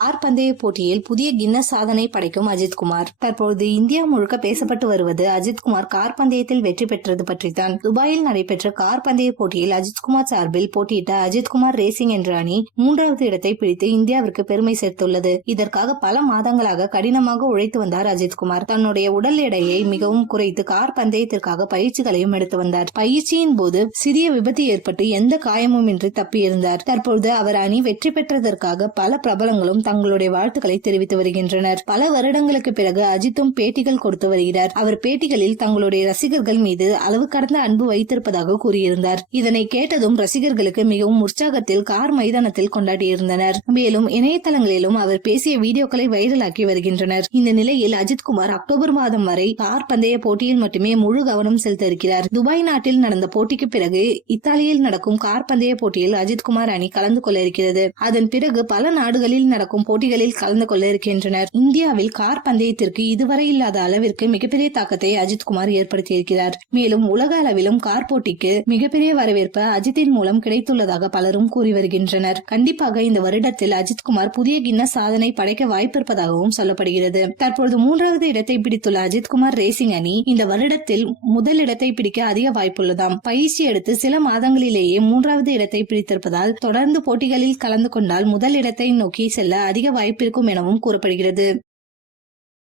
Car பந்தய போட்டியில் புதிய கின்னஸ் சாதனை படைக்கும் அஜித்குமார். தற்போது இந்தியா முழுக்க பேசப்பட்டு வருவது அஜித்குமார் கார் பந்தயத்தில் வெற்றி பெற்றது பற்றித்தான். துபாயில் நடைபெற்ற கார் பந்தய போட்டியில் அஜித்குமார் சார்பில் போட்டியிட்ட அஜித்குமார் ரேசிங் என்ற அணி 3வது இடத்தை பிடித்து இந்தியாவிற்கு பெருமை சேர்த்துள்ளது. இதற்காக பல மாதங்களாக கடினமாக உழைத்து வந்தார் அஜித்குமார். தன்னுடைய உடல் எடையை மிகவும் குறைத்து கார் பந்தயத்திற்காக பயிற்சிகளையும் எடுத்து வந்தார். பயிற்சியின் போது சிறிய விபத்து ஏற்பட்டு எந்த காயமும் இன்றி தப்பியிருந்தார். தற்போது அவர் அணி வெற்றி பெற்றதற்காக பல பிரபலங்களும் தங்களுடைய வாழ்த்துக்களை தெரிவித்து வருகின்றனர். பல வருடங்களுக்கு பிறகு அஜித்தும் பேட்டிகள் கொடுத்து வருகிறார். அவர் பேட்டிகளில் தங்களுடைய ரசிகர்கள் மீது அளவு கடந்த அன்பு வைத்திருப்பதாக கூறியிருந்தார். இதனை கேட்டதும் ரசிகர்களுக்கு மிகவும் உற்சாகத்தில் கார் மைதானத்தில் கொண்டாடியிருந்தனர். மேலும் இணையதளங்களிலும் அவர் பேசிய வீடியோக்களை வைரலாக்கி வருகின்றனர். இந்த நிலையில் அஜித்குமார் அக்டோபர் மாதம் வரை கார் பந்தய போட்டியில் மட்டுமே முழு கவனம் செலுத்த இருக்கிறார். துபாய் நாட்டில் நடந்த போட்டிக்கு பிறகு இத்தாலியில் நடக்கும் கார் பந்தய போட்டியில் அஜித்குமார் அணி கலந்து கொள்ள இருக்கிறது. அதன் பிறகு பல நாடுகளில் நடக்கும் போட்டிகளில் கலந்து கொள்ள இருக்கின்றனர். இந்தியாவில் கார் பந்தயத்திற்கு இதுவரை இல்லாத அளவிற்கு மிகப்பெரிய தாக்கத்தை அஜித்குமார் ஏற்படுத்தியிருக்கிறார். மேலும் உலக அளவிலும் கார் போட்டிக்கு மிகப்பெரிய வரவேற்பு அஜித்தின் மூலம் கிடைத்துள்ளதாக பலரும் கூறி வருகின்றனர். கண்டிப்பாக இந்த வருடத்தில் அஜித்குமார் புதிய கின்னஸ் சாதனை படைக்க வாய்ப்பிருப்பதாகவும் சொல்லப்படுகிறது. தற்போது 3வது இடத்தை பிடித்துள்ள அஜித்குமார் ரேசிங் அணி இந்த வருடத்தில் முதல் இடத்தை பிடிக்க அதிக வாய்ப்புள்ளதாம். பயிற்சி எடுத்து சில மாதங்களிலேயே 3வது இடத்தை பிடித்திருப்பதால் தொடர்ந்து போட்டிகளில் கலந்து கொண்டால் முதல் இடத்தை நோக்கி செல்ல அதிக வாய்ப்பிருக்கும் எனவும் கூறப்படுகிறது.